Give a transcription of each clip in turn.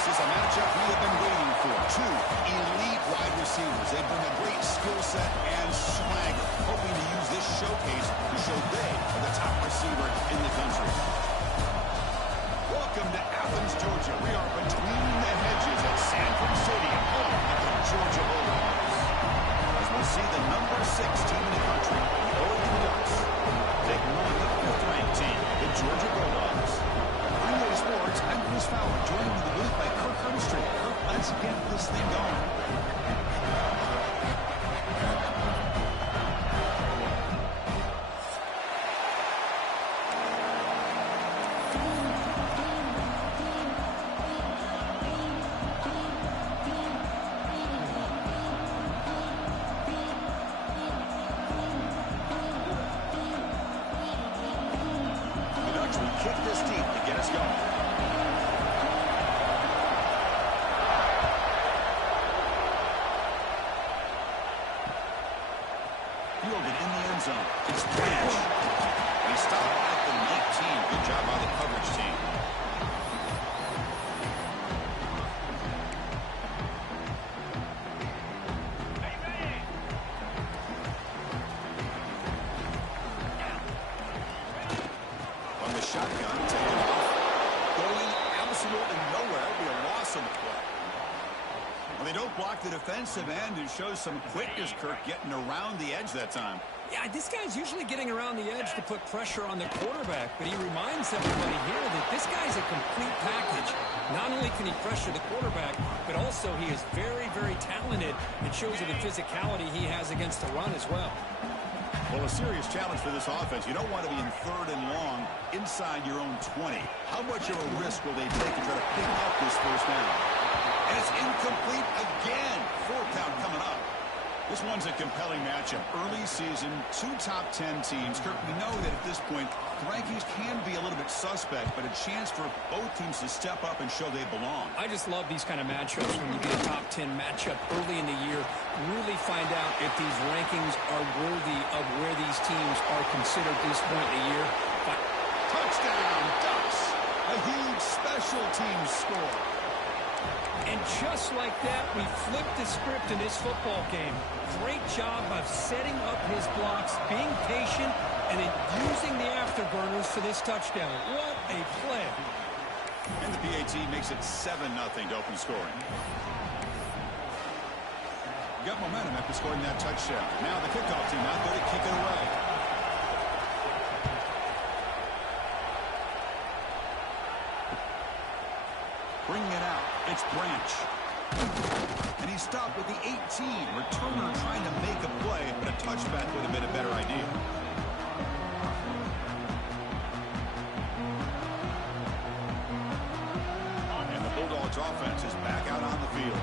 This is a matchup we have been waiting for. Two elite wide receivers. They bring a great skill set and swagger, hoping to use this showcase to show they are the top receiver in the country. Welcome to Athens, Georgia. We are between the hedges at Sanford Stadium, home of the Georgia Bulldogs. As we'll see the number 6 team in the country, the Oregon Ducks, taking on the 5th-ranked team, the Georgia Bulldogs. Relay Sports, I'm Chris Fowler, joined in the booth by Kirk Hermstreet. Kirk, let's get this thing going. Kick this deep to get us going. Fielded in the end zone. It's Branch. He stopped at the 19. Good job by the coverage team. Shotgun taken off, going absolutely nowhere. It'll be a loss on the play. Well, they don't block the defensive end and show some quickness, Kirk, getting around the edge that time. Yeah, this guy's usually getting around the edge to put pressure on the quarterback, but he reminds everybody here that this guy's a complete package. Not only can he pressure the quarterback, but also he is very, very talented. It shows you the physicality he has against the run as well. Well, a serious challenge for this offense. You don't want to be in 3rd and long inside your own 20. How much of a risk will they take to try to pick up this first down? And it's incomplete again. 4th down coming up. This one's a compelling matchup. Early season, 2 top 10 teams. Kirk, we know that at this point, the rankings can be a little bit suspect, but a chance for both teams to step up and show they belong. I just love these kind of matchups when you get a top 10 matchup early in the year. Really find out if these rankings are worthy of where these teams are considered at this point in the year. Touchdown, Ducks! A huge special teams score. And just like that, we flipped the script in this football game. Great job of setting up his blocks, being patient, and then using the afterburners for this touchdown. What a play. And the PAT makes it 7-0 to open scoring. Got momentum after scoring that touchdown. Now the kickoff team out there to kick it away. Bringing it out, it's Branch. And he stopped with the 18. Returner trying to make a play, but a touchback would have been a better idea. And the Bulldogs offense is back out on the field.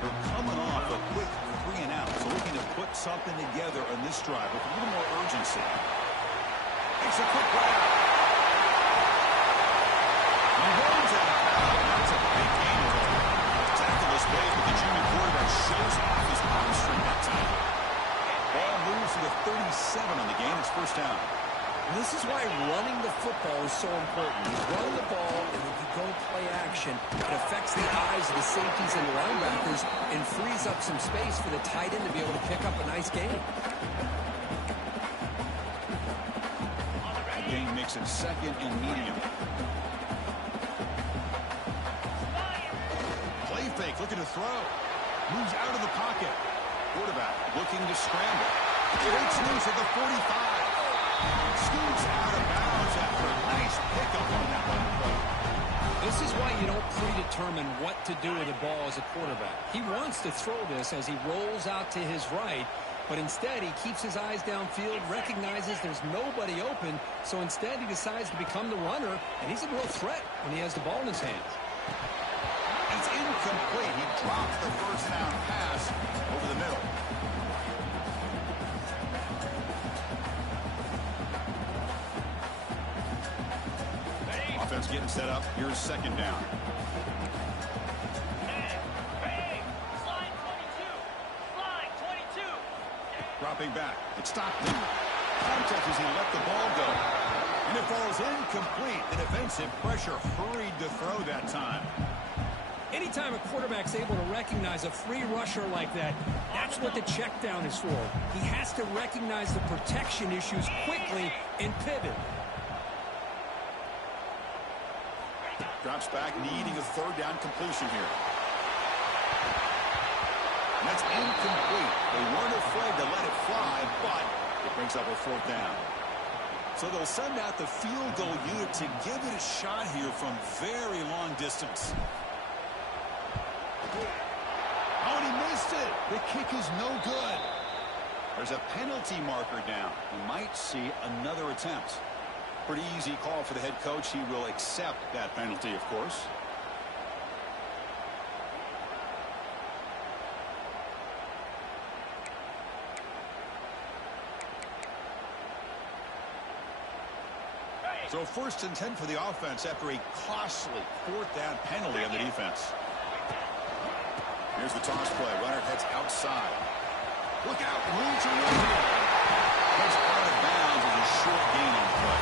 They're coming off a quick 3-and-out, so looking to put something together on this drive with a little more urgency. Makes a quick grab. He runs out of bounds. That's a big game there. Tackle this way, but the junior quarterback shows off his arm string that time. Ball moves to the 37 on the game. It's 1st down. And this is why running the football is so important. You run the ball, and if you go play action, it affects the eyes of the safeties and the linebackers and frees up some space for the tight end to be able to pick up a nice gain. Gain makes it 2nd and medium. Play fake, looking to throw. Moves out of the pocket. Quarterback looking to scramble. Breaks loose at the 45. Scoots out of bounds after a nice pickup on that one. This is why you don't predetermine what to do with the ball as a quarterback. He wants to throw this as he rolls out to his right, but instead he keeps his eyes downfield, recognizes there's nobody open, so instead he decides to become the runner, and he's a real threat when he has the ball in his hands. It's incomplete. He drops the 1st down pass over the middle. Offense getting set up. Here's 2nd down. Dropping back. It's Stockton. Contact as he let the ball go. And it falls incomplete. The defensive pressure hurried to throw that time. Anytime a quarterback's able to recognize a free rusher like that, that's what the check down is for. He has to recognize the protection issues quickly and pivot. Drops back, needing a third down completion here. And that's incomplete. They weren't afraid to let it fly, but it brings up a fourth down. So they'll send out the field goal unit to give it a shot here from very long distance. Oh, and he missed it. The kick is no good. There's a penalty marker down. We might see another attempt. Pretty easy call for the head coach. He will accept that penalty, of course. So 1st and 10 for the offense after a costly fourth down penalty on the defense. Here's the toss play. Runner heads outside. Look out. Room to run here. Goes out of bounds with a short gain on play.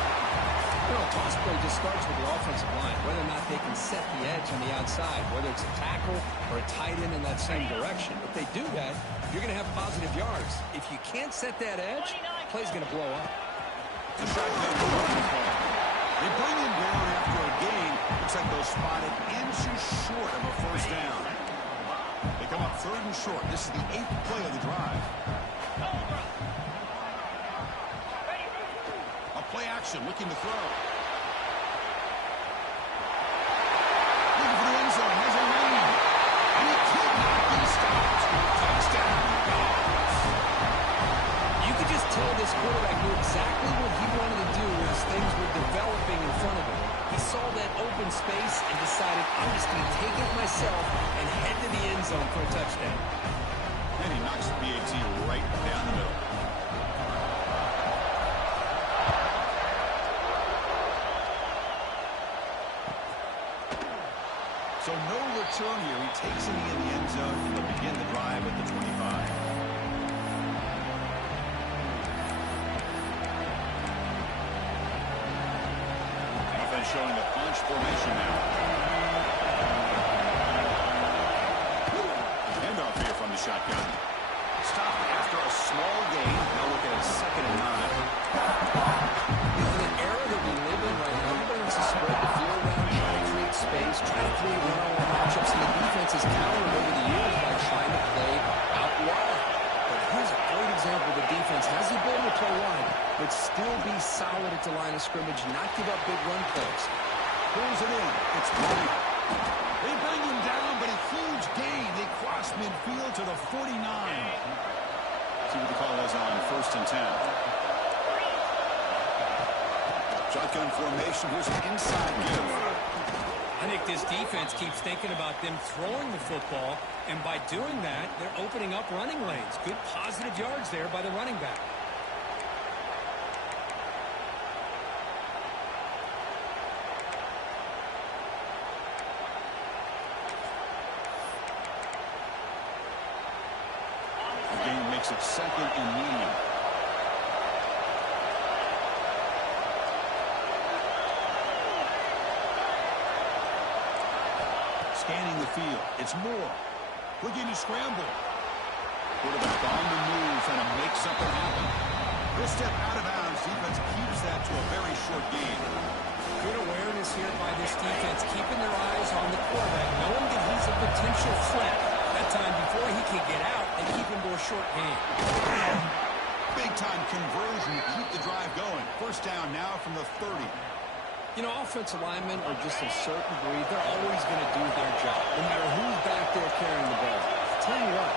You know, toss play just starts with the offensive line, whether or not they can set the edge on the outside, whether it's a tackle or a tight end in that same direction. If they do that, you're going to have positive yards. If you can't set that edge, the play's going to blow up. The shotgun running play. They bring him down after a gain. Looks like they'll spot it inches short of a first down. They come up 3rd and short. This is the 8th play of the drive. A play action, looking to throw. Looking for the end zone. Has a lane. And he could not be stopped. Touchdown. You could just tell this quarterback knew exactly what he wanted to do as things were developing in front of him. He saw that open space and decided, I'm just going to take it myself and head to the end zone for a touchdown. And he knocks the PAT right down the middle. So no return here. He takes it in the end zone to begin the drive at the 25. Showing the bunch formation now. Handoff here from the shotgun. Stopped after a small gain. Now look at it, 2nd and 9. In an era that we live in right now, everybody wants to spread the field around, try to create space, try to create one-on-one matchups, and the defense has countered over the years by trying to play out wide. But here's a great example. The defense has the ability to play wide, but still be solid at the line of scrimmage, not give up big run plays. Pulls it in. It's Money. They bring him down, but a huge gain. They cross midfield to the 49. See what the call is on 1st and 10. Shotgun formation. Here's an inside give. I think this defense keeps thinking about them throwing the football, and by doing that, they're opening up running lanes. Good positive yards there by the running back. The game makes it 2nd and medium. Scanning the field. It's Moore. Looking to scramble. Quarterback on the move, trying to make something happen. He'll step out of bounds. Defense keeps that to a very short gain. Good awareness here by this defense, keeping their eyes on the quarterback, knowing that he's a potential threat. That time, before he can get out, they keep him to a short gain. Big-time conversion to keep the drive going. First down now from the 30. You know, offensive linemen are just a certain breed. They're always going to do their job, no matter who's back there carrying the ball. I'll tell you what,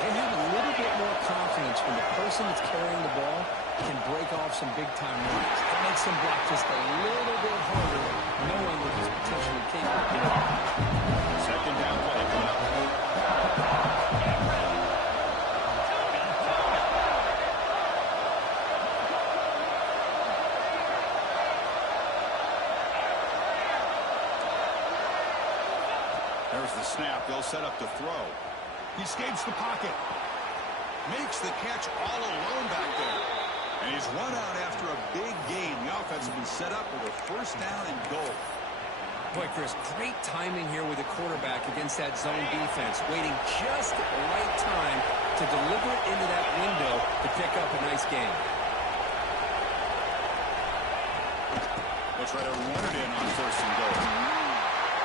they have a little bit more confidence when the person that's carrying the ball can break off some big-time runs. It makes them block just a little bit harder, knowing what he's potentially capable of doing. 2nd down play coming up. There's the snap. They'll set up to throw. He escapes the pocket. Makes the catch all alone back there. And he's run out after a big gain. The offense will be set up with a 1st down and goal. Boy, Chris, great timing here with the quarterback against that zone defense, waiting just at the right time to deliver it into that window to pick up a nice game. They'll try to run it in on first and goal.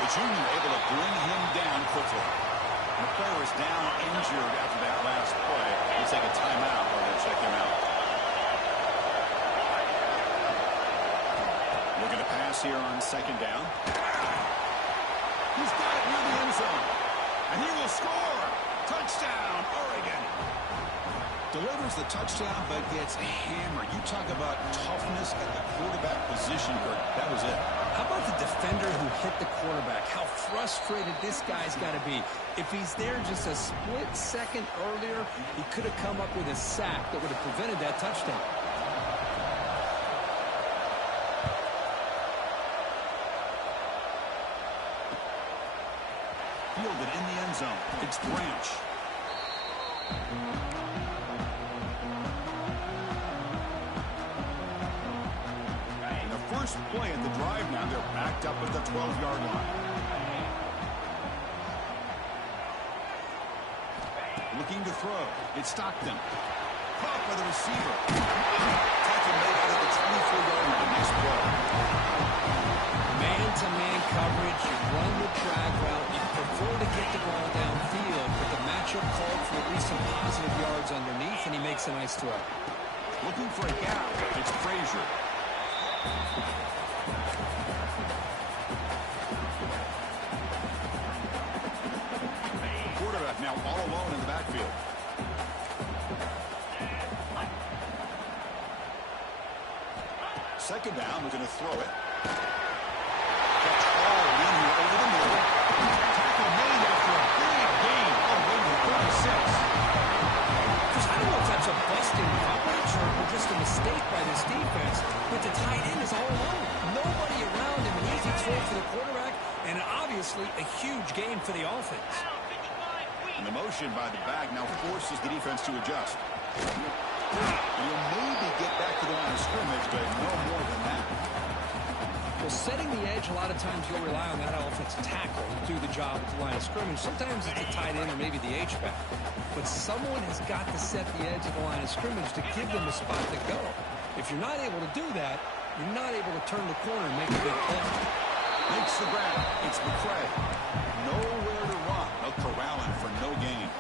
The junior able to bring him down quickly. The player is down injured after that last play. He'll take a timeout while they check him out. Looking to pass here on second down. He's got it near the end zone. And he will score. Touchdown, Oregon. Delivers the touchdown, but gets hammered. You talk about toughness at the quarterback position, Kurt. That was it. How about the defender who hit the quarterback? How frustrated this guy's got to be. If he's there just a split second earlier, he could have come up with a sack that would have prevented that touchdown. Fielded in the end zone. It's Branch. And the first play at the drive now, they're backed up at the 12-yard line. Looking to throw. It's Stockton. Caught by the receiver. Tackle made out at the 24-yard line. Nice play. Man-to-man coverage, you run the drag route, you prefer to get the ball downfield, but the matchup called for at least some positive yards underneath, and he makes a nice throw. Looking for a gap. It's Frazier. Quarterback now all alone in the backfield. Second down, looking to throw it. Over the middle. Tackle made after a big gain. Oh, wait, 36. I don't know if that's a busted coverage or just a mistake by this defense, but the tight end is all alone. Nobody around him, an easy throw for the quarterback, and obviously a huge gain for the offense. And the motion by the back now forces the defense to adjust. And he'll maybe get back to the line of scrimmage, but no more than that. Well, setting the edge, a lot of times you'll rely on that offensive tackle to do the job at the line of scrimmage. Sometimes it's a tight end or maybe the H-back. But someone has got to set the edge of the line of scrimmage to give them a spot to go. If you're not able to do that, you're not able to turn the corner and make a big play. Makes the grab. It's McCray. Nowhere to run. They'll corral him for no gain.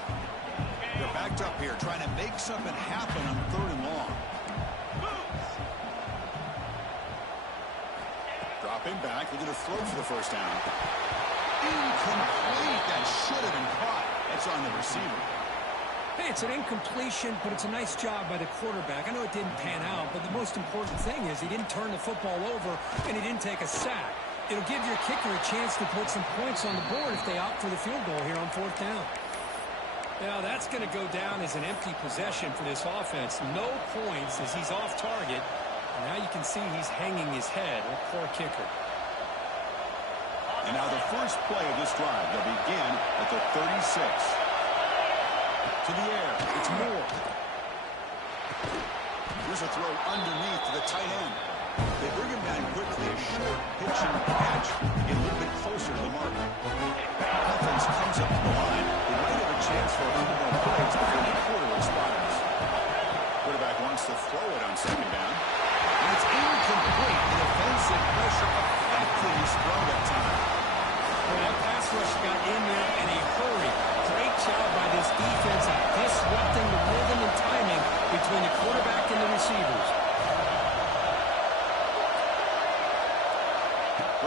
They're backed up here, trying to make something happen on third and long. Dropping back, looking to throw for the first down. Incomplete. That should have been caught. That's on the receiver. Hey, it's an incompletion, but it's a nice job by the quarterback. I know it didn't pan out, but the most important thing is he didn't turn the football over and he didn't take a sack. It'll give your kicker a chance to put some points on the board if they opt for the field goal here on fourth down. Now, that's going to go down as an empty possession for this offense. No points as he's off target. And now you can see he's hanging his head. A poor kicker. And now the first play of this drive will begin at the 36. To the air. It's Moore. Here's a throw underneath to the tight end. They bring him down quickly. A short pitch and catch to get a little bit closer to the mark. Offense comes up the line. They might have a chance for a couple more plays before the quarter expires. Quarterback wants to throw it on second down. And it's incomplete. The defensive pressure affecting his throw that time. Well, that pass rush got in there in a hurry. Great job by this defense at disrupting the rhythm and timing between the quarterback and the receivers.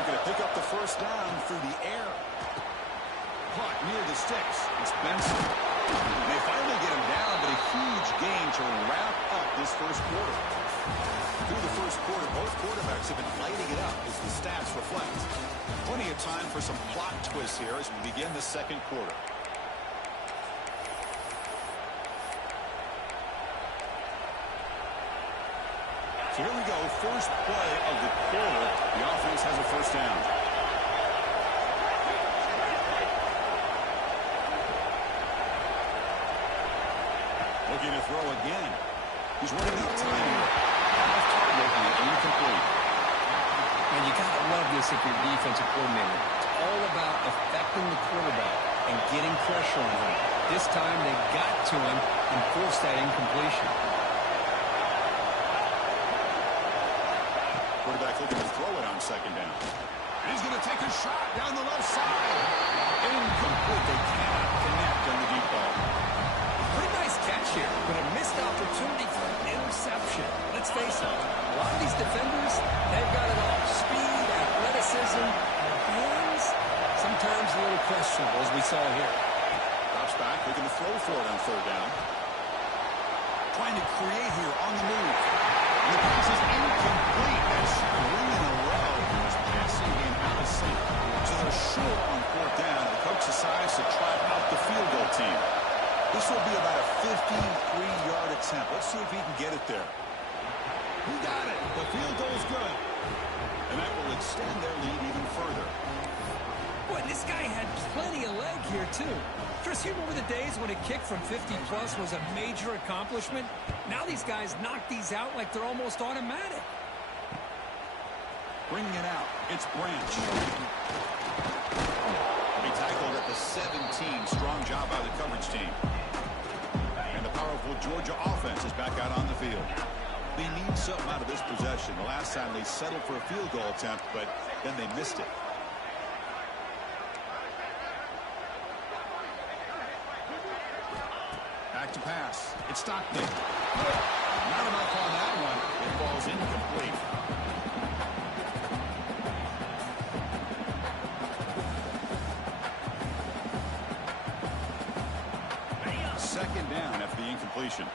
Looking to pick up the first down through the air. Caught near the sticks. It's Benson. They finally get him down, but a huge gain to wrap up this first quarter. Through the first quarter, both quarterbacks have been lighting it up as the stats reflect. Plenty of time for some plot twists here as we begin the second quarter. So here we go, first play of the quarter. The offense has a first down. Looking to throw again. He's running out of time here. Off target and incomplete. And You got to love this if you're a defensive coordinator. It's all about affecting the quarterback and getting pressure on him. This time they got to him and forced that incompletion. Quarterback looking to throw it on second down. He's going to take a shot down the left side. Incomplete. They cannot connect on the deep ball. Pretty nice catch here, but a missed opportunity for an interception. Let's face it, a lot of these defenders, they've got it all. Speed, athleticism, and hands, sometimes a little questionable, as we saw here. Drops back, looking to throw for it on third down. Trying to create here on the move. And the pass is incomplete. That's 3 in a row. His passing game out of sync. So they're short on fourth down. The coach decides to try out the field goal team. This will be about a 53-yard attempt. Let's see if he can get it there. He got it. The field goal is good. And that will extend their lead even further. Boy, this guy had plenty of leg here, too. Chris, you remember the days when a kick from 50-plus was a major accomplishment? Now these guys knock these out like they're almost automatic. Bringing it out. It's Branch. He tackled at the 17. Strong job by the coverage team. And the powerful Georgia offense is back out on the field. They need something out of this possession. The last time they settled for a field goal attempt, but then they missed it. Back to pass. It's Stockton. Not enough on that one. It falls incomplete. Second down after the incompletion.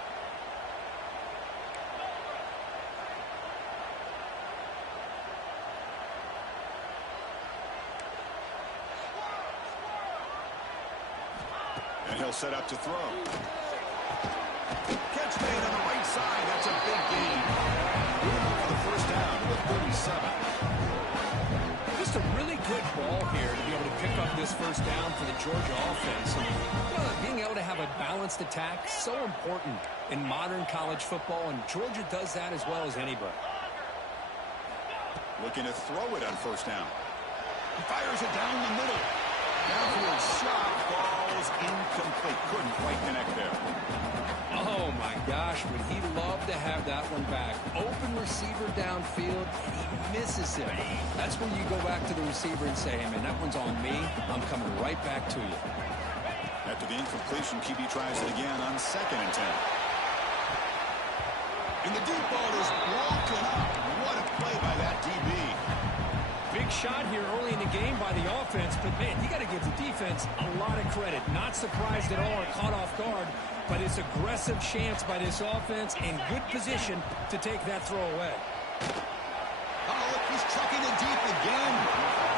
And he'll set up to throw. Catch made on the right side. That's a big gain. Moving for the first down with 37. Just a really good ball here to be able to pick up this first down for the Georgia offense. And, being able to have a balanced attack, so important in modern college football, and Georgia does that as well as anybody. Looking to throw it on first down. Fires it down the middle. Downfield shot falls incomplete. Couldn't quite connect there. Oh, my gosh, would he love to have that one back. Open receiver downfield, and he misses it. That's when you go back to the receiver and say, hey, man, that one's on me. I'm coming right back to you. After the incompletion, QB tries it again on 2nd and 10. And the deep ball is broken up. What a play by that DB. Big shot here early in the game by the offense, but, man, you got to give the defense a lot of credit. Not surprised at all or caught off guard, but it's aggressive chance by this offense in good position to take that throw away. Oh, look, he's chucking it deep again.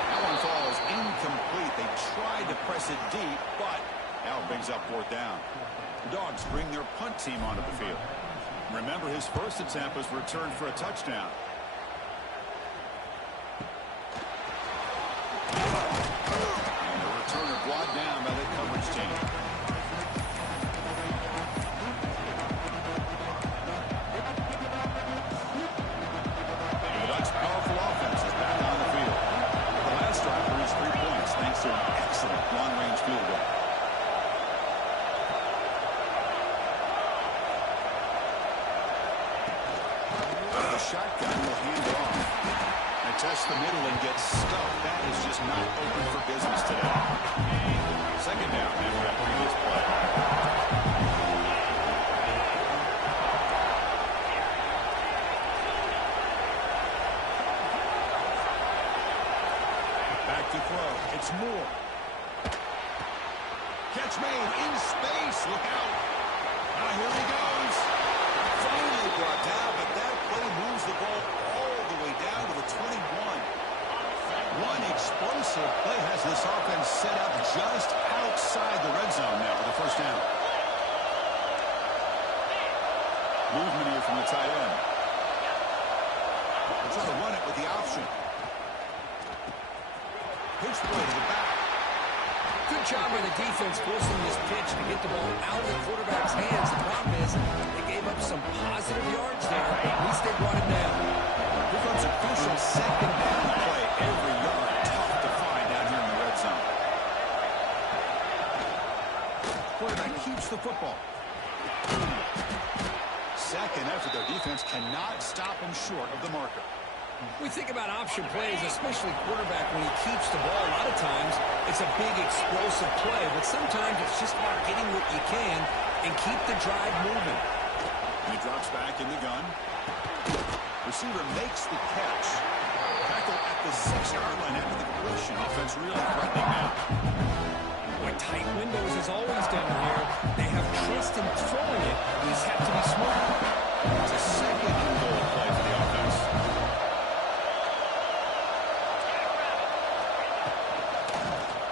That one falls incomplete. They tried to press it deep, but now it brings up fourth down. The Dogs bring their punt team onto the field. Remember, his first attempt was returned for a touchdown. And the returner brought down by the coverage team. And the Ducks' powerful offense is back on the field. The last drive produced 3 points thanks to an excellent long-range field goal. The shotgun will hand off. They test the middle and get stuck. That is just not open for business today. Second down after that previous play. Back to throw. It's Moore. Catch made in space. Look out. Now here he goes. Finally brought down, but that play moves the ball all the way down to the 21. One explosive play has this offense set up just outside the red zone now for the first down. Movement here from the tight end. They're trying to run it with the option. Pitch play to the back. Good job by the defense forcing this pitch to get the ball out of the quarterback's hands. The problem is they gave up some positive yards there, but at least they brought it down. Here comes a crucial second down play. the football. Second after their defense cannot stop him short of the marker. We think about option plays, especially quarterback, when he keeps the ball. A lot of times, it's a big, explosive play, but sometimes it's just about getting what you can and keep the drive moving. He drops back in the gun. Receiver makes the catch. Tackle at the 6-yard line after the completion. Offense really threatening now. Boy, tight windows is always down here. They have trust in throwing it. You just have to be smart. It's a second and goal play for the offense.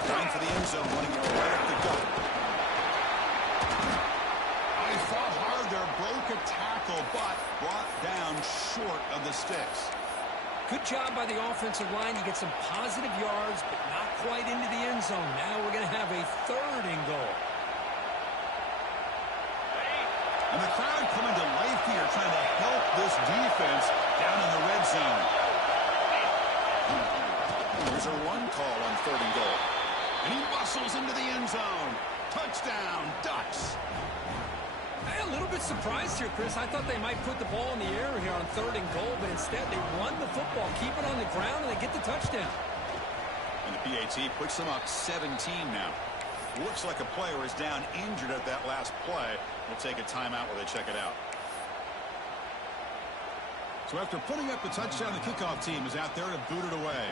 Going for the end zone, running it right up the gut. He fought hard there, broke a tackle, but brought down short of the sticks. Good job by the offensive line. You get some positive yards, but not quite into the end zone. Now we're going to have a third and goal. And the crowd coming to life here, trying to help this defense down in the red zone. There's a run call on third and goal. And he muscles into the end zone. Touchdown, Ducks. I'm a little bit surprised here, Chris. I thought they might put the ball in the air here on third and goal, but instead they run the football, keep it on the ground, and they get the touchdown. And the PAT puts them up 17 now. Looks like a player is down injured at that last play. We'll take a timeout while they check it out. So after putting up the touchdown, the kickoff team is out there to boot it away.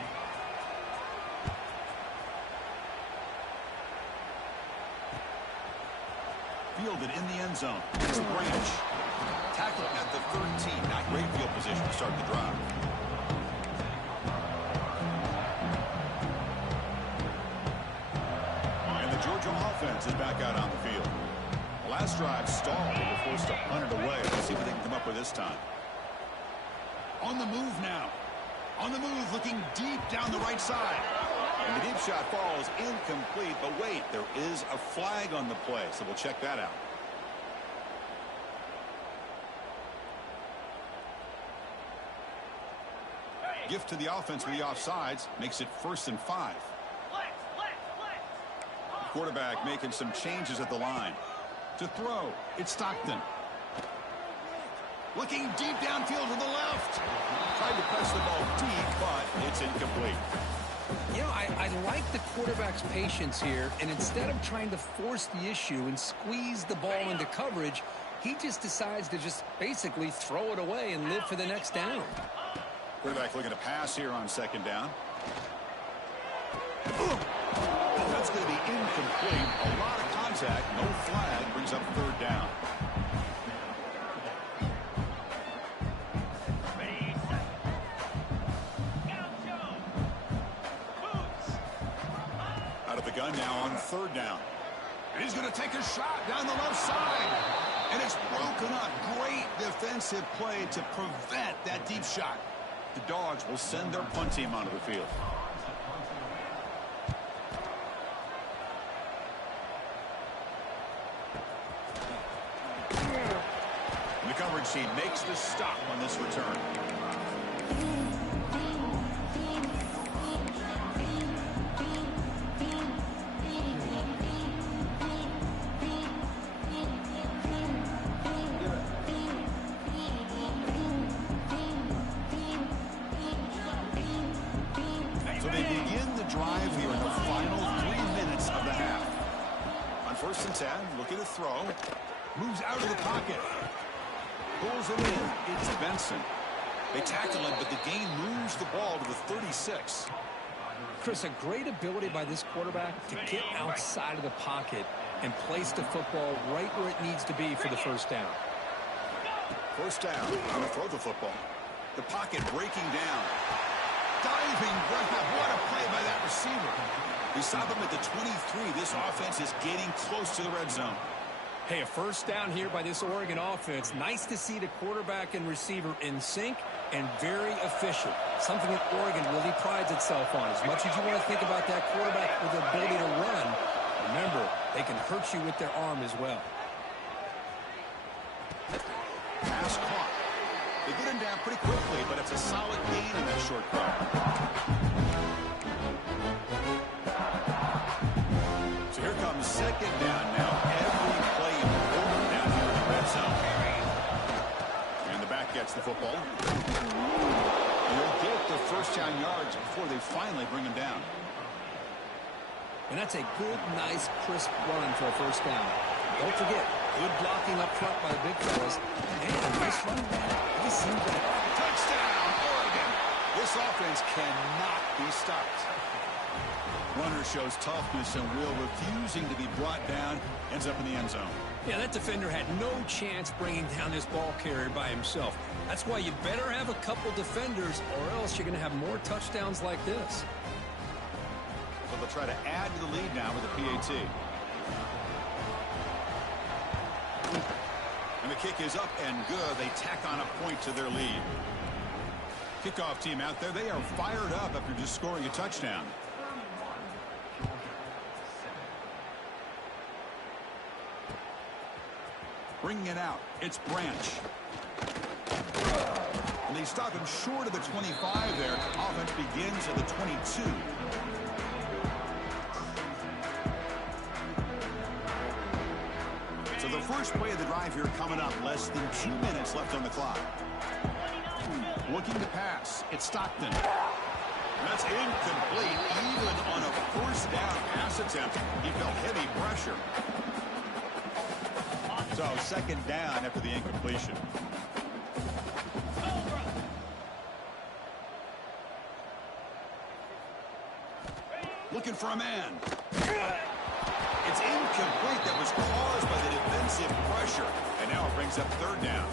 Fielded in the end zone. It's a branch. Tackle at the 13. Not great field position to start the drive. And the Georgia offense is back out on the field. The last drive stalled. They were forced to punt it away. Let's see what they can come up with this time. On the move now. On the move, looking deep down the right side. And the deep shot falls incomplete, but wait, there is a flag on the play, so we'll check that out. Gift to the offense with the offsides makes it 1st and 5. The quarterback making some changes at the line. To throw, it's Stockton. Looking deep downfield to the left. Tried to press the ball deep, but it's incomplete. You know, I like the quarterback's patience here, and instead of trying to force the issue and squeeze the ball into coverage, he just decides to just basically throw it away and live for the next down. Quarterback looking to pass here on 2nd down. That's going to be incomplete. A lot of contact, no flag, brings up 3rd down. Gun now on 3rd down. And he's going to take a shot down the left side. And it's broken up. Great defensive play to prevent that deep shot. The Dogs will send their punt team onto the field. And the coverage team makes the stop on this return. Looking to throw. Moves out of the pocket. Pulls it in. It's Benson. They tackle him, but the gain moves the ball to the 36. Chris, a great ability by this quarterback to get outside of the pocket and place the football right where it needs to be for the 1st down. 1st down. Going to throw the football. The pocket breaking down. Diving grab. What a play by that receiver. We saw them at the 23. This offense is getting close to the red zone. Hey, a 1st down here by this Oregon offense. Nice to see the quarterback and receiver in sync and very efficient. Something that Oregon really prides itself on. As much as you want to think about that quarterback with the ability to run, remember, they can hurt you with their arm as well. Pass caught. They get him down pretty quickly, but it's a solid gain in that short crowd. So here comes 2nd down now. Every play yards before they finally bring him down. And that's a good, nice, crisp run for a first down. Don't forget, good blocking up front by the big fellas. And a nice run back. He seems like touchdown, Oregon. This offense cannot be stopped. Runner shows toughness and will, refusing to be brought down, ends up in the end zone. Yeah, that defender had no chance bringing down this ball carrier by himself. That's why you better have a couple defenders, or else you're going to have more touchdowns like this. So they'll try to add to the lead now with a PAT. And the kick is up and good. They tack on a point to their lead. Kickoff team out there, they are fired up after just scoring a touchdown. Bringing it out, it's Branch. And they stop him short of the 25 there. Offense begins at the 22. So the first play of the drive here coming up. Less than 2 minutes left on the clock. Looking to pass. It's Stockton. That's incomplete. Even on a first down pass attempt, he felt heavy pressure. So second down after the incompletion. Looking for a man. It's incomplete. That was caused by the defensive pressure. And now it brings up third down.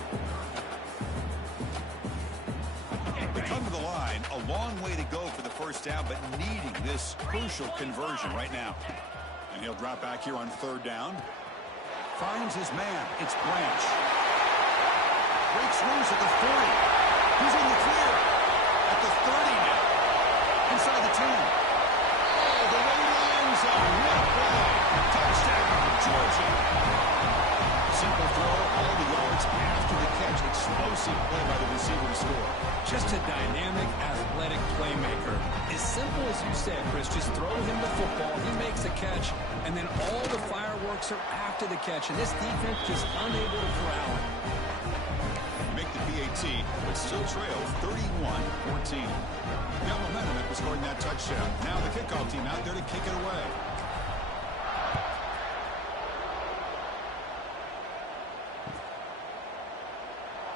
They come to the line. A long way to go for the first down, but needing this crucial conversion right now. And he'll drop back here on third down. Finds his man. It's Branch. Breaks loose at the 40. He's in the clear. At the 30 now. Inside the 10. Oh, the way to the end zone. What a play. Touchdown, Georgia. Simple throw. All the yards after the catch. Explosive play by the receiver to score. Just a dynamic, athletic playmaker. As simple as you said, Chris, just throw him the football, he makes a catch, and then all the fireworks are after the catch, and this defense just unable to corral him. Make the PAT, but still trails 31-14. Got momentum after scoring that touchdown. Now the kickoff team out there to kick it away.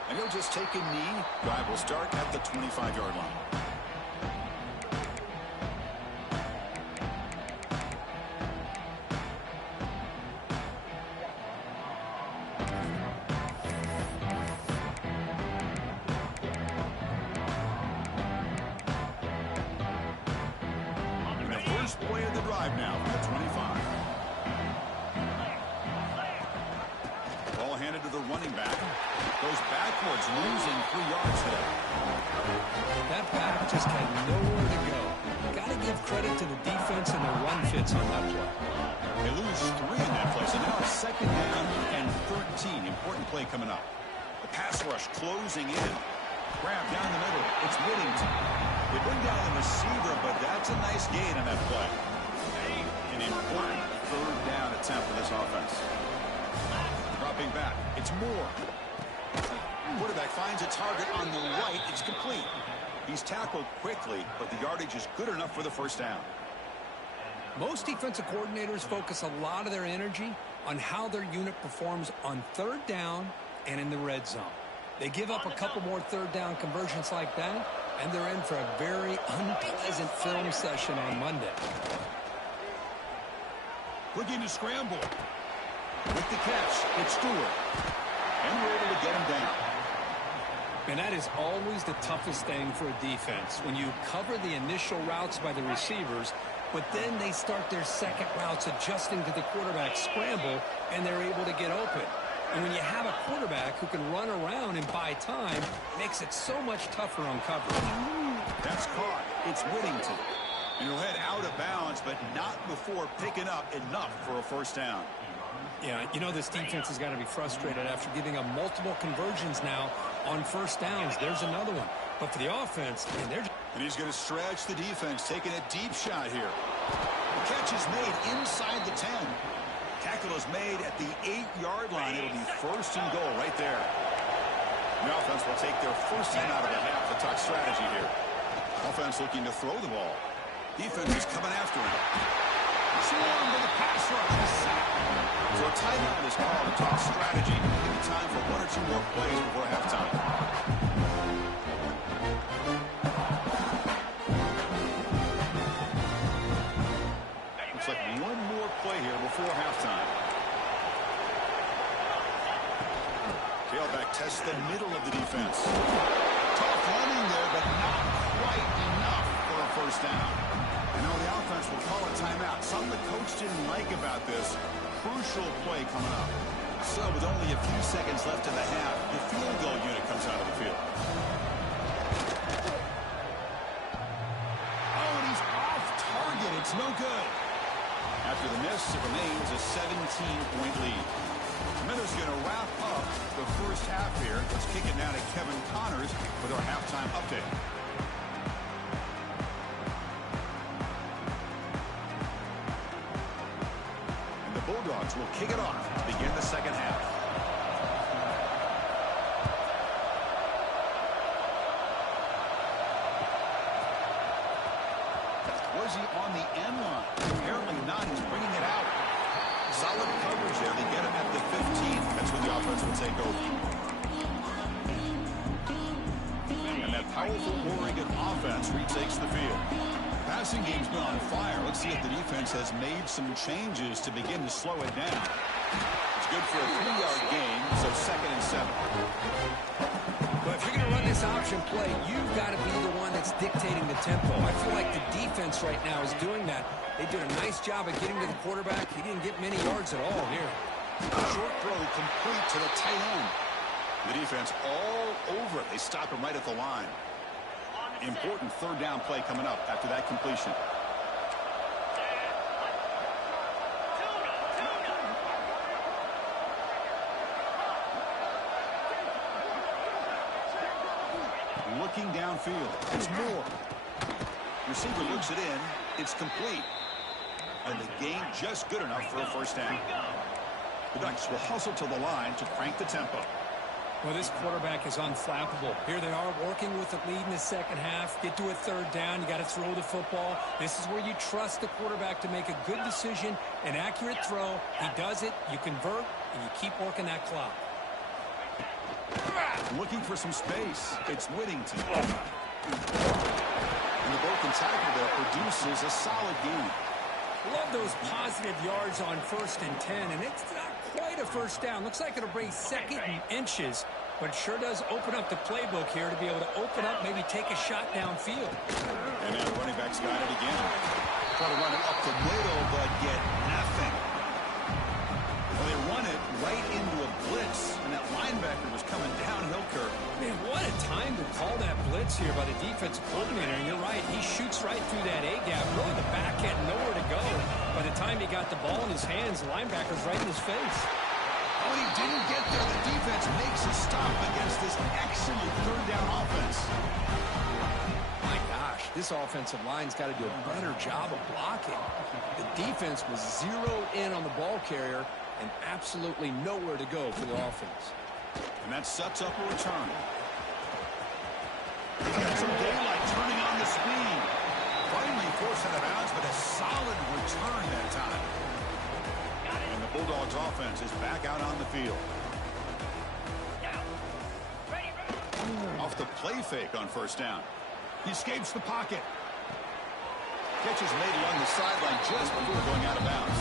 And he'll just take a knee. Drive will start at the 25-yard line. And the first play of the drive now from the 25. Ball handed to the running back. Goes backwards, losing 3 yards there. That back just had nowhere to go. Got to give credit to the defense and the run fits on that play. They lose 3 in that play, so now it's second down and 13. Important play coming up. The pass rush closing in. Grab down the middle. It's Whittington. They bring down the receiver, but that's a nice gain on that play. An important third down attempt for this offense. Dropping back. It's Moore. Quarterback finds a target on the right. It's complete. He's tackled quickly, but the yardage is good enough for the first down. Most defensive coordinators focus a lot of their energy on how their unit performs on third down and in the red zone. They give up a couple more third down conversions like that, and they're in for a very unpleasant film session on Monday. Looking to scramble. With the catch, it's Stewart. And we're able to get him down. And that is always the toughest thing for a defense, when you cover the initial routes by the receivers, but then they start their second routes adjusting to the quarterback's scramble, and they're able to get open. And when you have a quarterback who can run around and buy time, it makes it so much tougher on coverage. That's caught. It's Whittington. And he'll head out of bounds, but not before picking up enough for a first down. Yeah, you know this defense has got to be frustrated after giving up multiple conversions now on first downs. There's another one. But for the offense, and he's going to stretch the defense, taking a deep shot here. The catch is made inside the 10. Tackle is made at the 8-yard line. It'll be first and goal right there. The offense will take their first time out of the half to talk strategy here. Offense looking to throw the ball. Defense is coming after him. Swarm with a pass rush. So a timeout is called to talk strategy. Maybe time for 1 or 2 more plays before halftime. Looks like 1 more play here before halftime. Tailback tests the middle of the defense. Tough running there, but not quite enough for a first down. And now the offense will call a timeout. Something the coach didn't like about this. Crucial play coming up. So with only a few seconds left in the half, the field goal unit comes out of the field. Oh, and he's off target. It's no good. After the miss, it remains a 17-point lead. Minutes going to wrap up the first half here. Let's kick it now to Kevin Connors with our halftime update. And the Bulldogs will kick it off to begin the second half. Was he on the end line? Apparently not. He's bringing it out. Solid coverage there. They get him at the 15. That's when the offense will take over. And that powerful Oregon offense retakes the field. Passing game's been on fire. Let's see if the defense has made some changes to begin to slow it down. It's good for a 3-yard gain, so 2nd and 7. But if you're going to run this option play, you've got to be the one that's dictating the tempo. I feel like the defense right now is doing that. They did a nice job of getting to the quarterback. He didn't get many yards at all here. Short throw complete to the tight end. The defense all over it. They stop him right at the line. Important 3rd down play coming up after that completion. Looking downfield. It's Moore. Receiver looks it in. It's complete. And the gain just good enough for a first down. The Ducks will hustle to the line to crank the tempo. Well, this quarterback is unflappable. Here they are working with the lead in the second half. Get to a 3rd down. You got to throw the football. This is where you trust the quarterback to make a good decision, an accurate throw. He does it. You convert, and you keep working that clock. Looking for some space. It's Whittington. And the broken tackle there produces a solid gain. Love those positive yards on 1st and 10, and it's not quite a first down. Looks like it'll bring 2nd and inches, but sure does open up the playbook here to be able to open up, maybe take a shot downfield. And now the running back's got it again. Try to run it up the middle, but get nothing. Well, they run it right into a blitz, and that linebacker was coming downhill curve. Man, what a time to call that blitz here by the defensive coordinator. And you're right, he shoots right through that A-gap. Really, the back had nowhere to go. By the time he got the ball in his hands, the linebacker's right in his face. Oh, he didn't get there. The defense makes a stop against this excellent 3rd down offense. My gosh, this offensive line's got to do a better job of blocking. The defense was zeroed in on the ball carrier and absolutely nowhere to go for the offense. And that sets up a return. He's got some daylight turning on the speed. Finally forced out of bounds, but a solid return that time. And the Bulldogs offense is back out on the field. Off the play fake on 1st down. He escapes the pocket. Catch is made along the sideline just before going out of bounds.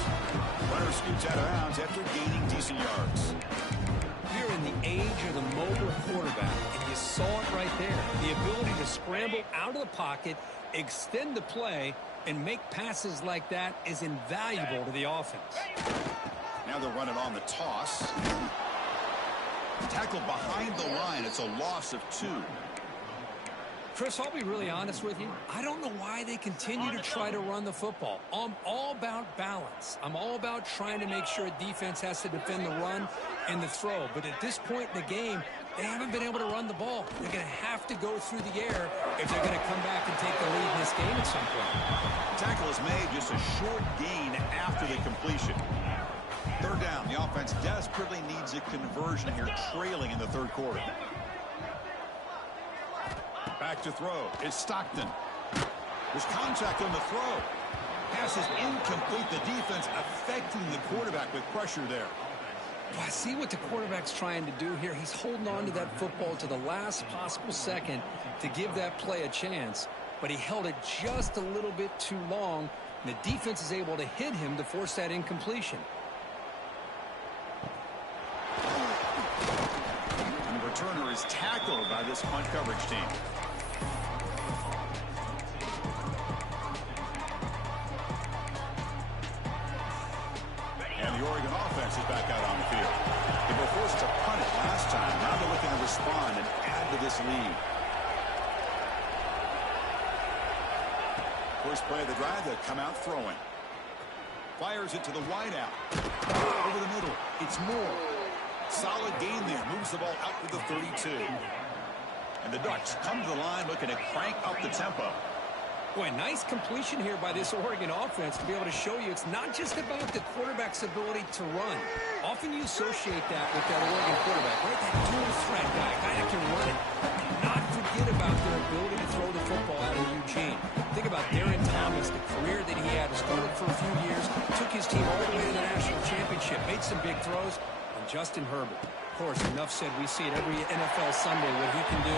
Runner scoots out of bounds after gaining decent yards. You're in the age of the mobile quarterback, and you saw it right there. The ability to scramble out of the pocket, extend the play, and make passes like that is invaluable to the offense. Now they'll run it on the toss. Tackled behind the line. It's a loss of 2. Chris, I'll be really honest with you. I don't know why they continue to try to run the football. I'm all about balance. I'm all about trying to make sure a defense has to defend the run and the throw. But at this point in the game, they haven't been able to run the ball. They're going to have to go through the air if they're going to come back and take the lead in this game at some point. Tackle is made, just a short gain after the completion. 3rd down. The offense desperately needs a conversion here, trailing in the 3rd quarter. Back to throw. It's Stockton. There's contact on the throw. Pass is incomplete. The defense affecting the quarterback with pressure there. Well, I see what the quarterback's trying to do here. He's holding on to that football to the last possible second to give that play a chance. But he held it just a little bit too long. And the defense is able to hit him to force that incompletion. And the returner is tackled by this punt coverage team. And the Oregon offense is back out on the field. They were forced to punt it last time. Now they're looking to respond and add to this lead. First play of the drive, they'll come out throwing. Fires it to the wideout. Over the middle, it's Moore. Solid gain there. Moves the ball out to the 32. And the Ducks come to the line looking to crank up the tempo. Boy, nice completion here by this Oregon offense to be able to show you it's not just about the quarterback's ability to run. Often you associate that with that Oregon quarterback, right? That dual threat guy that can run it. Not forget about their ability to throw the football out of Eugene. Think about Darren Thomas, the career that he had, started for a few years, took his team all the way to the national championship, made some big throws, and Justin Herbert. Of course, enough said, we see it every NFL Sunday what he can do.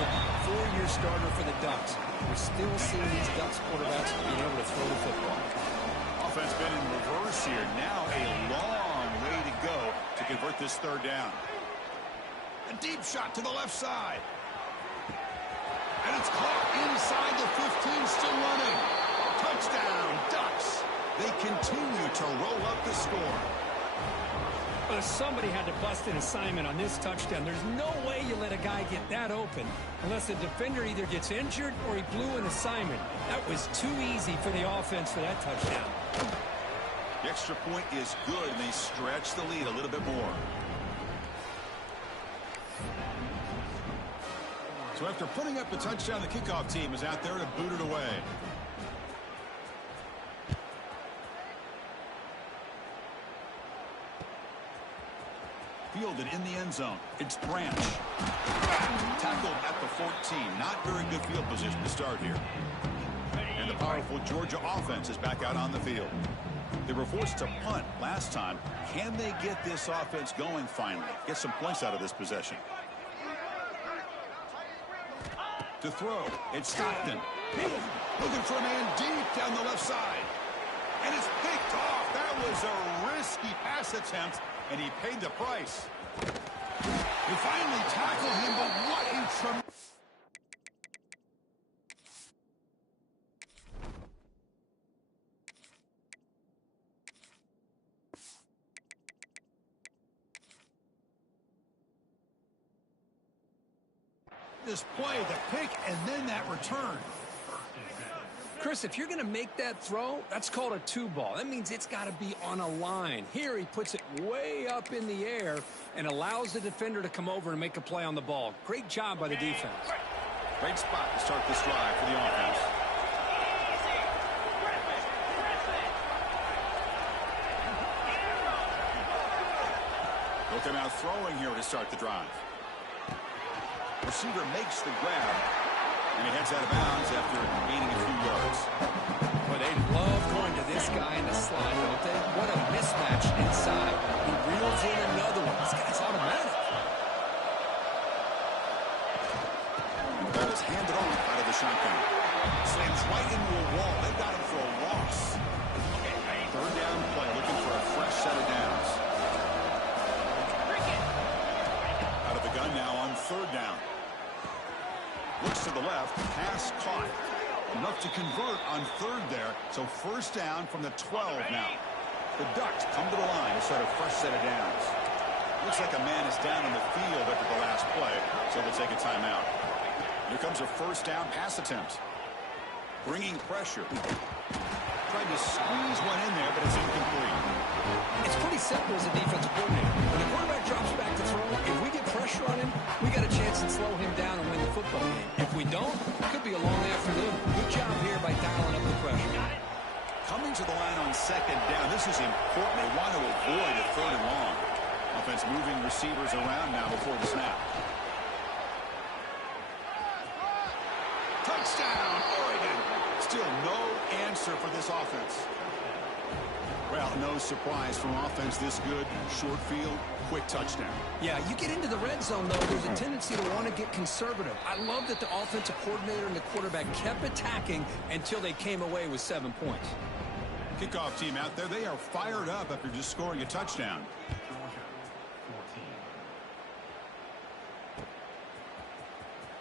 4-year starter for the Ducks. We're still seeing these Ducks quarterbacks being able to throw the football. Offense been in reverse here. Now a long way to go to convert this third down. A deep shot to the left side. And it's caught inside the 15, still running. Touchdown, Ducks. They continue to roll up the score. But somebody had to bust an assignment on this touchdown. There's no way you let a guy get that open unless the defender either gets injured or he blew an assignment. That was too easy for the offense for that touchdown. The extra point is good, and they stretch the lead a little bit more. So after putting up the touchdown, the kickoff team is out there to boot it away. Fielded in the end zone. It's Branch. Tackled at the 14. Not very good field position to start here. And the powerful Georgia offense is back out on the field. They were forced to punt last time. Can they get this offense going finally? Get some points out of this possession. To throw, it's Stockton. Looking for a man deep down the left side. And it's picked off. That was a risky pass attempt, and he paid the price. They finally tackled him, but what a tremendous... This play, the pick, and then that return. Chris, if you're going to make that throw, that's called a two-ball. That means it's got to be on a line. Here he puts it way up in the air and allows the defender to come over and make a play on the ball. Great job by the defense. Great spot to start this drive for the offense. They'll come out throwing here to start the drive. Receiver makes the grab, and he heads out of bounds after gaining a few yards. Well, they love going to this guy in the slot, don't they? What a mismatch inside. He reels in another one. This guy's automatic. That is handed off out of the shotgun. Slams right into a wall. They've got him for a loss. Third down play, looking for a fresh set of downs. Out of the gun now on third down. Looks to the left, pass caught. Enough to convert on third there, so first down from the 12 now. The Ducks come to the line to start a fresh set of downs. Looks like a man is down in the field after the last play, so we'll take a timeout. Here comes a first down pass attempt. Bringing pressure. Tried to squeeze one in there, but it's incomplete. It's pretty simple as a defensive coordinator. When the quarterback drops back to throw, if we get pressure on him, we got a chance to slow him down and win the football game. If we don't, it could be a long afternoon. Good job here by dialing up the pressure. Coming to the line on second down. This is important. They want to avoid a third and long. Offense moving receivers around now before the snap. Touchdown, Oregon. Still no answer for this offense. Well, no surprise from offense this good. Short field, quick touchdown. Yeah, you get into the red zone, though, there's a tendency to want to get conservative. I love that the offensive coordinator and the quarterback kept attacking until they came away with 7 points. Kickoff team out there, they are fired up after just scoring a touchdown.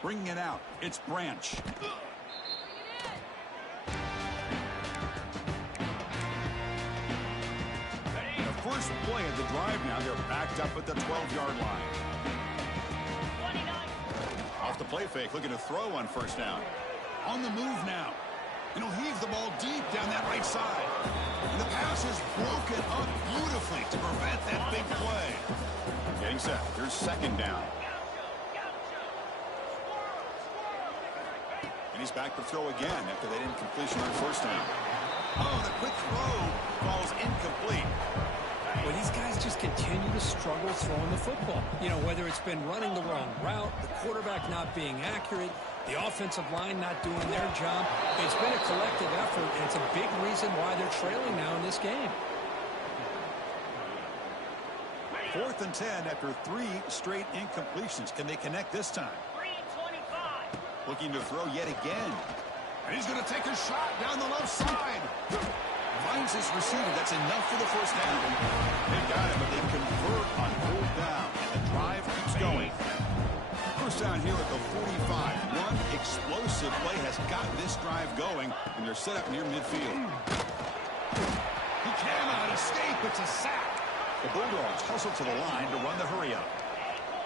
Bringing it out, it's Branch. First play of the drive now. They're backed up at the 12-yard line. Off the play fake, looking to throw on first down. On the move now. And he'll heave the ball deep down that right side. And the pass is broken up beautifully to prevent that big play. Getting set. Here's second down. And he's back to throw again after they didn't completion on first down. Oh, the quick throw falls incomplete. Well, these guys just continue to struggle throwing the football. You know, whether it's been running the wrong route, the quarterback not being accurate, the offensive line not doing their job. It's been a collective effort, and it's a big reason why they're trailing now in this game. 4th and 10 after 3 straight incompletions. Can they connect this time? 3-25. Looking to throw yet again. And he's going to take a shot down the left side. Finds his receiver. That's enough for the first down. They got it, but they convert on fourth down. And the drive keeps going. First down here at the 45. One explosive play has got this drive going, and they're set up near midfield. He cannot escape. It's a sack. The Bulldogs hustle to the line to run the hurry-up.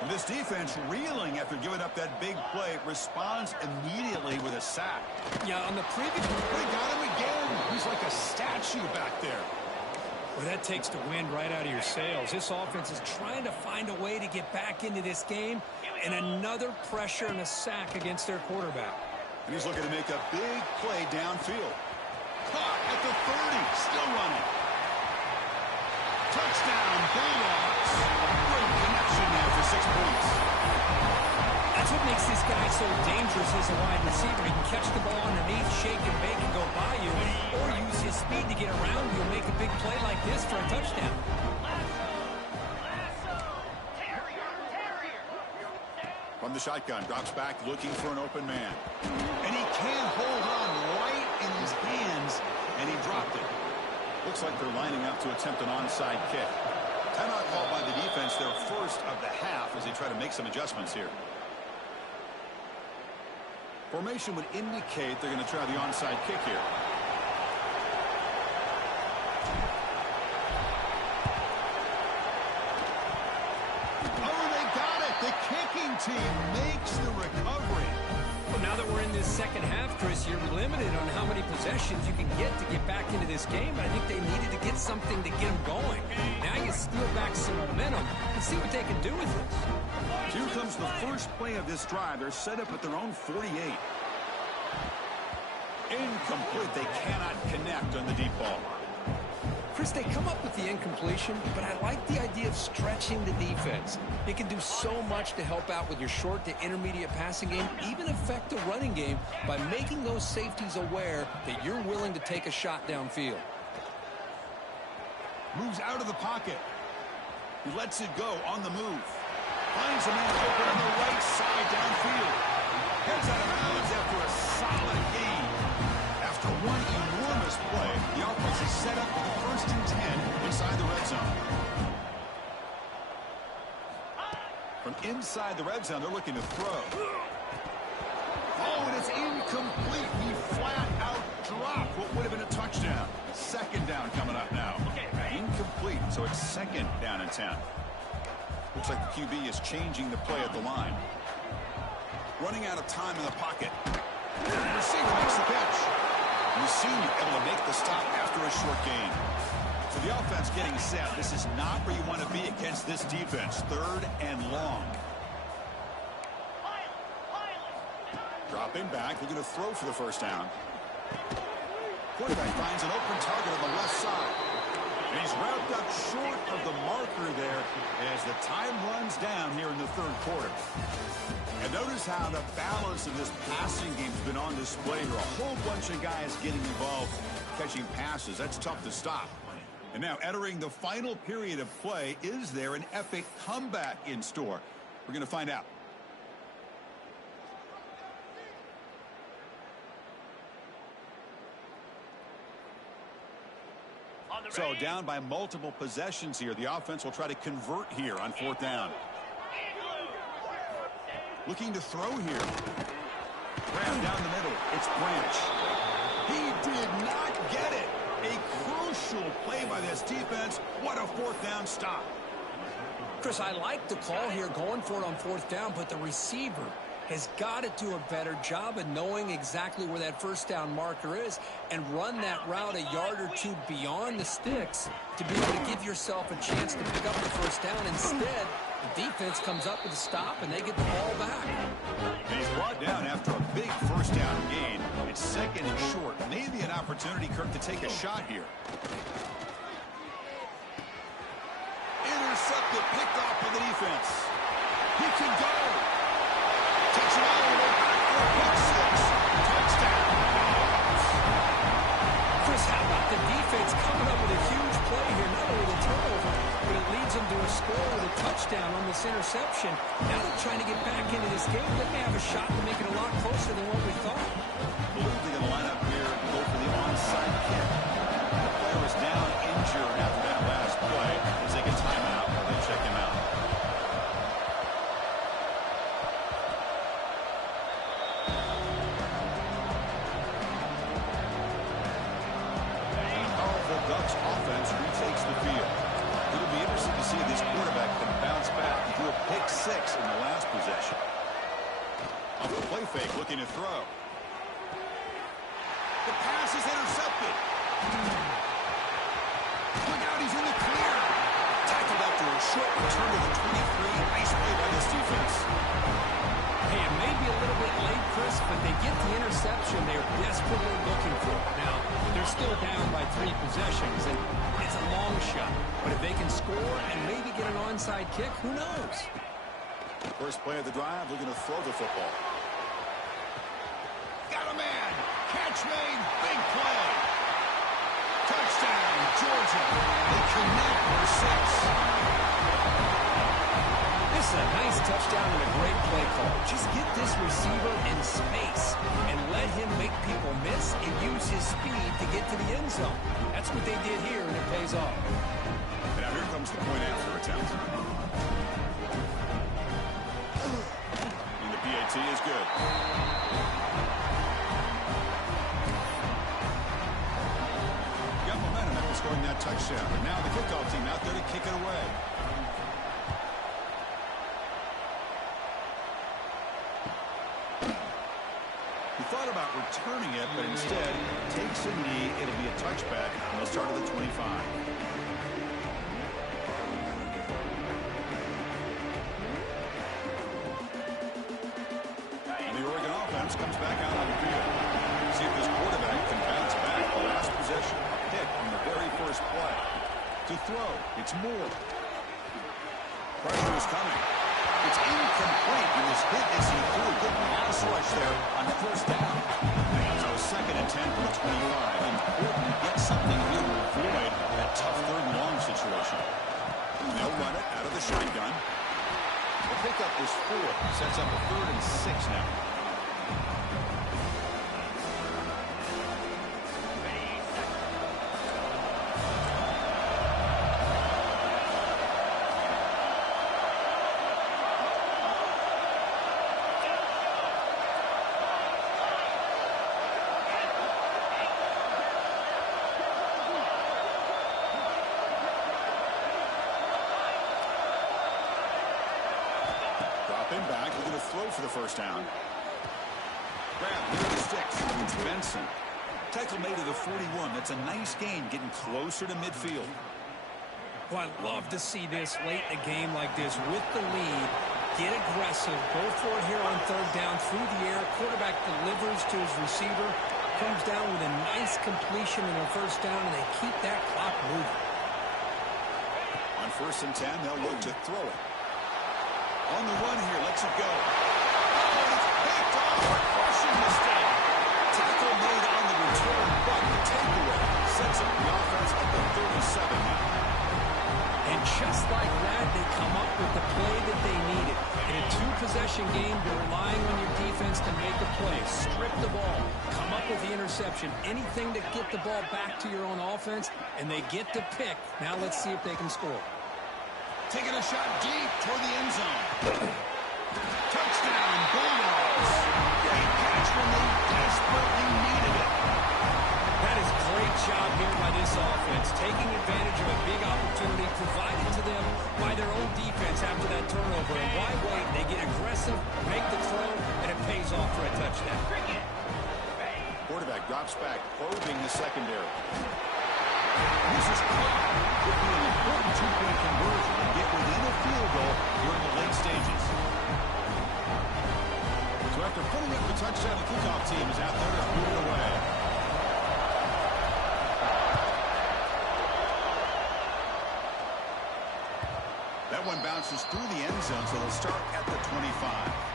And this defense, reeling after giving up that big play, responds immediately with a sack. Yeah, on the previous... They got him again. He's like a statue back there. Well, that takes the wind right out of your sails. This offense is trying to find a way to get back into this game, and another pressure and a sack against their quarterback. And he's looking to make a big play downfield. Caught at the 30, still running. Touchdown, Bulldogs. Great connection there for 6 points. That's what makes this guy so dangerous as a wide receiver. He can catch the ball underneath, shake and bake, and go by you, or use his speed to get around you and make a big play like this for a touchdown. From the shotgun, drops back, looking for an open man. And he can't hold on right in his hands, and he dropped it. Looks like they're lining up to attempt an onside kick. Timeout called by the defense, their first of the half, as they try to make some adjustments here. Formation would indicate they're going to try the onside kick here. Oh, they got it! The kicking team makes the recovery. Well, now that we're in this second half, Chris, you're limited on how many possessions you can get back into this game. I think they needed to get something to get them going. Now you steal back some momentum and see what they can do with this. Here comes the first play of this drive. They're set up at their own 48. Incomplete. They cannot connect on the deep ball. Chris, they come up with the incompletion, but I like the idea of stretching the defense. It can do so much to help out with your short to intermediate passing game, even affect the running game by making those safeties aware that you're willing to take a shot downfield. Moves out of the pocket. He lets it go on the move. Finds a man open on the right side downfield. Heads out of bounds after a solid gain. After one enormous play, the offense is set up for the 1st and 10 inside the red zone. From inside the red zone, they're looking to throw. Oh, and it's incomplete. He flat out dropped what would have been a touchdown. Second down coming up now. Incomplete, so it's second down and 10. Looks like the QB is changing the play at the line. Running out of time in the pocket. The receiver makes the catch. Receiver able to make the stop after a short gain. So the offense getting set. This is not where you want to be against this defense. 3rd and long. Dropping back, looking to throw for the first down. Quarterback finds an open target on the left side. And he's wrapped up short of the marker there as the time runs down here in the third quarter. And notice how the balance of this passing game has been on display here. A whole bunch of guys getting involved catching passes. That's tough to stop. And now entering the final period of play, is there an epic comeback in store? We're going to find out. So down by multiple possessions here. The offense will try to convert here on fourth down. Looking to throw here. Grab down the middle. It's Branch. He did not get it. A crucial play by this defense. What a fourth down stop. Chris, I like the call here going for it on fourth down, but the receiver has got to do a better job of knowing exactly where that first down marker is and run that route a yard or two beyond the sticks to be able to give yourself a chance to pick up the first down. Instead, the defense comes up with a stop and they get the ball back. And he's brought down after a big first down gain. It's second and short. Maybe an opportunity, Kirk, to take a shot here. Intercepted, picked off by the defense. He can go. Takes it all the way back for a pick six. Touchdown. Chris, how about the defense coming up with a huge play here? Not only the turnover, but it leads them to a score with a touchdown on this interception. Now they're trying to get back into this game. They may have a shot to make it a lot closer than what we thought. I believe they're going to line up here and go for the onside kick. The player was down injured after that last play. As they get timeout, they check him out. Ducks offense retakes the field. It'll be interesting to see if this quarterback can bounce back and do a pick six in the last possession. Off the play fake, looking to throw. The pass is intercepted. Look out, he's in the clear. Tackled after a short return to the 23. Nice play by this defense. Hey, it may be a little bit late, Chris, but they get the interception they're desperately looking for. Now, they're still down by 3 possessions, and it's a long shot. But if they can score and maybe get an onside kick, who knows? First play of the drive, looking to throw the football. Got a man. Catch made. Big play. Touchdown, Georgia. They connect for 6. This is a nice touchdown and a great play call. Just get this receiver in space and let him make people miss and use his speed to get to the end zone. That's what they did here, and it pays off. And now here comes the point after attempt. And the PAT is good. Got momentum after scoring that touchdown. But now the kickoff team out there to kick it away. Thought about returning it, but instead takes a knee. It'll be a touchback on the start of the 25. And the Oregon offense comes back out on the field. See if this quarterback can bounce back. The last possession, a pick on the very first play. To throw, it's Moore. Pressure is coming. It's incomplete. He was hit as he threw a good pass rush there on the first down. So second and 10 from the 25. Important to get something here to avoid that tough third and long situation. They'll run it out of the shotgun. The pickup is 4. Sets up a 3rd and 6 now. Back, we're going to throw for the first down. Grab near the sticks. It's Benson. Tackle made to the 41. That's a nice gain, getting closer to midfield. Well, I'd love to see this late in a game like this with the lead. Get aggressive. Go for it here on third down through the air. Quarterback delivers to his receiver. Comes down with a nice completion in a first down, and they keep that clock moving. first and 10. They'll look to throw it. On the run here, lets it go. Oh, and it's picked off. Rushing mistake. Tackle made on the return, but the takeaway sets up the offense at the 37 now. And just like that, they come up with the play that they needed. In a two-possession game, you're relying on your defense to make a play. Strip the ball. Come up with the interception. Anything to get the ball back to your own offense, and they get to pick. Now let's see if they can score. Taking a shot deep toward the end zone. Touchdown, Bulldogs. Great catch when they desperately needed it. That is a great job here by this offense, taking advantage of a big opportunity provided to them by their own defense after that turnover. And why wait? They get aggressive, make the throw, and it pays off for a touchdown. Quarterback drops back, probing the secondary. This is caught. Could be an important two-point conversion and get within a field goal during the late stages. So after putting up the touchdown, the kickoff team is out there to move it away. That one bounces through the end zone, so they'll start at the 25.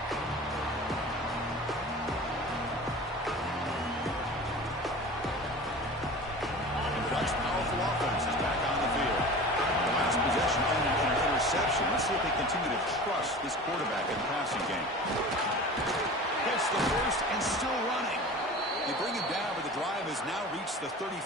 Powerful offense is back on the field. The last possession ended in an interception. Let's see if they continue to trust this quarterback in the passing game. Gets the first and still running. They bring him down, but the drive has now reached the 35.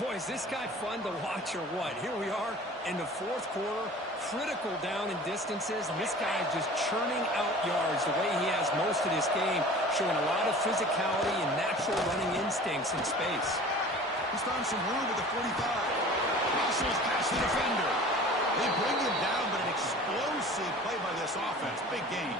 Boy, is this guy fun to watch or what? Here we are in the fourth quarter, critical down in distances, and this guy is just churning out yards the way he has most of this game, showing a lot of physicality and natural running instincts in space. He's found some room with the 45. Muscles past the defender. They bring him down, but an explosive play by this offense. Big gain.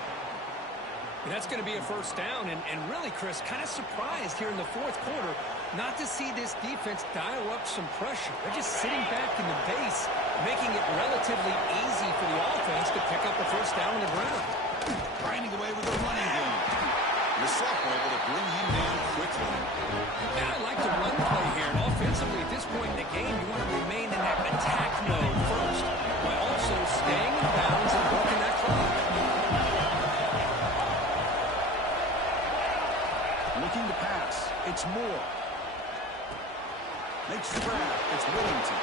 And that's going to be a first down, and really, Chris, kind of surprised here in the fourth quarter not to see this defense dial up some pressure. They're just sitting back in the base, making it relatively easy for the offense to pick up a first down on the ground. Grinding away with the running game. The sophomore able to bring him down quickly. And I like the run play here. And offensively, at this point in the game, you want to remain in that attack mode first, while also staying in bounds and working that clock. Looking to pass. It's Moore. Makes the grab. It's Whittington.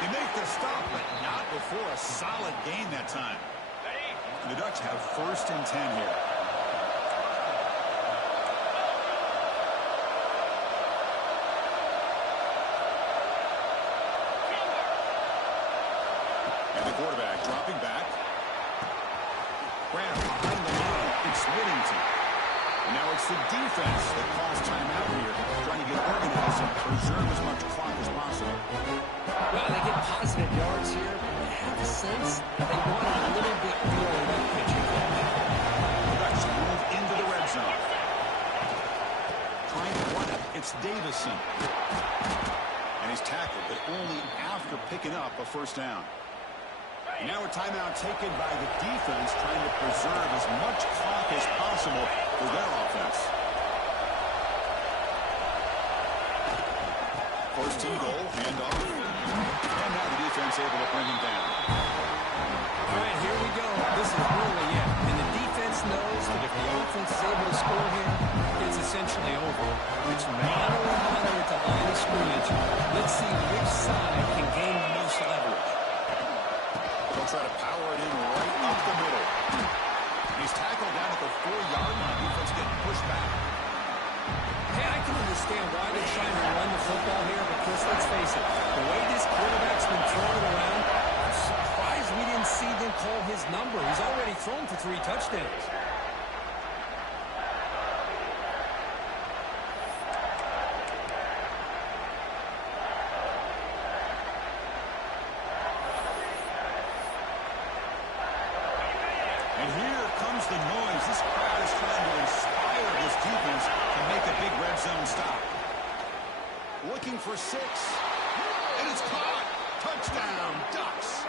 They make the stop, but not before a solid gain that time. The Ducks have first and 10 here. And the quarterback dropping back. Grab behind the line. It's Whittington. And now it's the defense that calls timeout here, trying to get organized and preserve as much clock as possible. Well, they get positive yards here, but I have a sense that they want a little bit more of that pitching. The Ducks move into the red zone. Trying to run it, it's Davison. And he's tackled, but only after picking up a first down. And now a timeout taken by the defense, trying to preserve as much clock as possible for their offense. First and goal, handoff. And now the defense able to bring him down. All right, here we go. This is really it. And the defense knows that if the offense is able to score here, it's essentially over. It's mano a mano at the line of scrimmage. Let's see which side can gain the most leverage. They'll try to power it in right up the middle. He's tackled down at the 4-yard line. Defense getting pushed back. Hey, I can understand why they're trying to run the football here, but Chris, let's face it, the way this quarterback's been throwing around, I'm surprised we didn't see them call his number. He's already thrown for 3 touchdowns. And here comes the noise. This crowd is trying to inspire this defense to make a big red zone stop. Looking for 6. And it's caught. Touchdown, Ducks.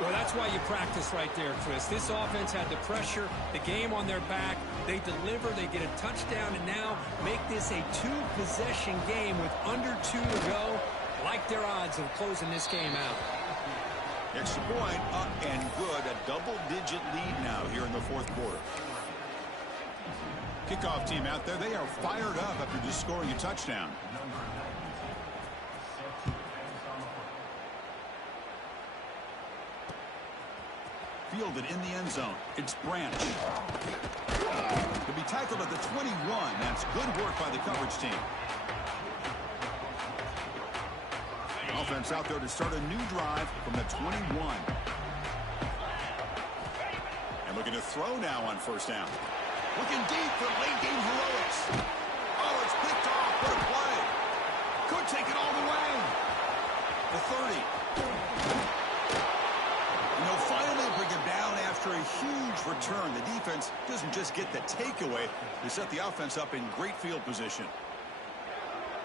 Well, that's why you practice right there, Chris. This offense had the pressure, the game on their back. They deliver, they get a touchdown, and now make this a 2-possession game with under 2 to go. like their odds of closing this game out. Extra point up and good. A double-digit lead now here in the fourth quarter. Kickoff team out there. They are fired up after just scoring a touchdown. Fielded in the end zone. It's Branch. Could be tackled at the 21. That's good work by the coverage team. Offense out there to start a new drive from the 21. And looking to throw now on first down. Looking deep for late game heroics. Oh, it's picked off. What a play. Could take it all the way. The 30. And they'll finally bring him down after a huge return. The defense doesn't just get the takeaway. They set the offense up in great field position.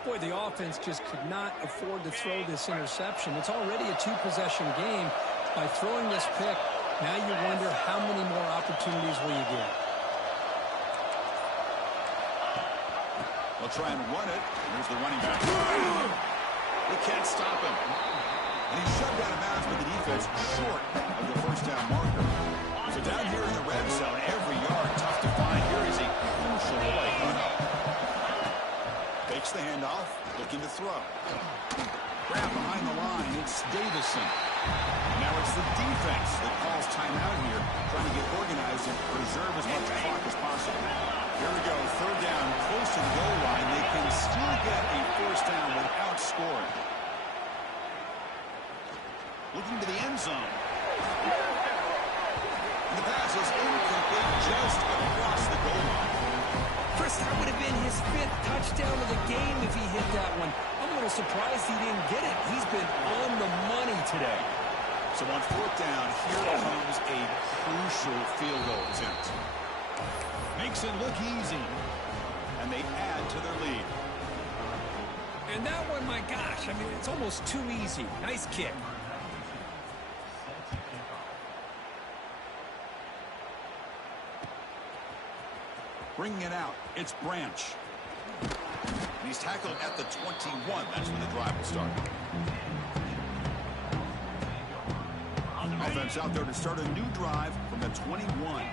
Boy, the offense just could not afford to throw this interception. It's already a two-possession game. By throwing this pick, now you wonder how many more opportunities will you get. They'll try and run it. Here's the running back. They can't stop him. And he's shoved out of bounds by the defense short of the first down marker. So down here in the red zone, every yard tough to find. Here is a crucial play coming up. Fakes the handoff, looking to throw. Grab behind the line, it's Davison. And now it's the defense that calls timeout here, trying to get organized and preserve as much clock as possible. Here we go, third down, close to the goal line. They can still get a first down without scoring. Looking to the end zone. And the pass is incomplete just across the goal line. Chris, that would have been his 5th touchdown of the game if he hit that one. I'm a little surprised he didn't get it. He's been on the money today. So on fourth down, here comes a crucial field goal attempt. Makes it look easy. And they add to their lead. And that one, my gosh, I mean, it's almost too easy. Nice kick. Bringing it out, it's Branch. And he's tackled at the 21. That's when the drive will start. Offense out there to start a new drive from the 21.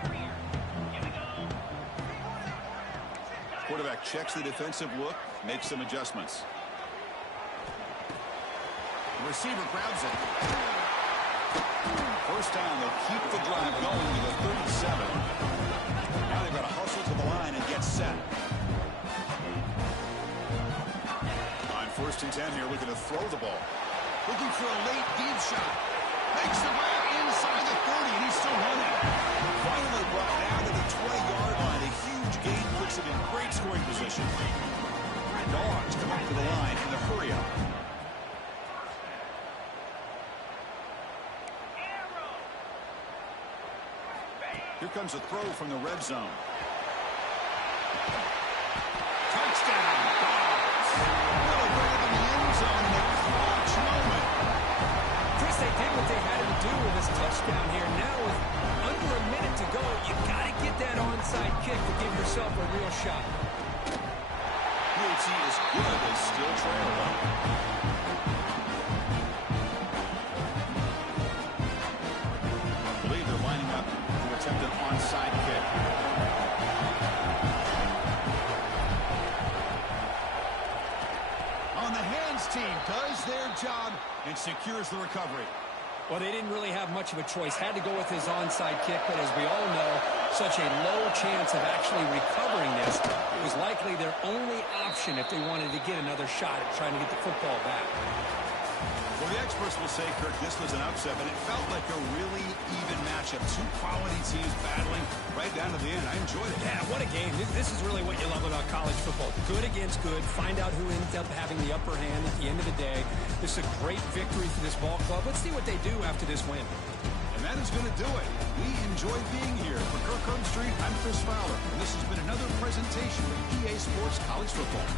Quarterback checks the defensive look, makes some adjustments. The receiver grabs it. First down, they'll keep the drive going to the 37. Now they've got to hustle to the line and get set. On first and 10 here, looking to throw the ball. Looking for a late deep shot. Makes the right inside the 30, and he's still running. Finally brought down to the 20-yard line. A huge gain puts him in great scoring position. Dogs come up to the line in the hurry-up. Here comes a throw from the red zone. Touchdown, Dogs. Little grab in the end zone in a clutch moment. Chris, they did what they had to do with this touchdown here. Now with under a minute to go, you got to get that onside kick to give yourself a real shot. UAT is good. They still trail one. I believe they're lining up to attempt an onside kick. On the hands team does their job and secures the recovery. Well, they didn't really have much of a choice. Had to go with his onside kick, but as we all know, such a low chance of actually recovering this. It was likely their only option if they wanted to get another shot at trying to get the football back. Well, the experts will say, Kirk, this was an upset, but it felt like a really even matchup. Two quality teams battling right down to the end. I enjoyed it. Yeah, what a game. This is really what you love about college football. Good against good. Find out who ends up having the upper hand at the end of the day. This is a great victory for this ball club. Let's see what they do after this win. And that is going to do it. We enjoyed being here. For Kirk Herbstreit, I'm Chris Fowler, and this has been another presentation of EA Sports College Football.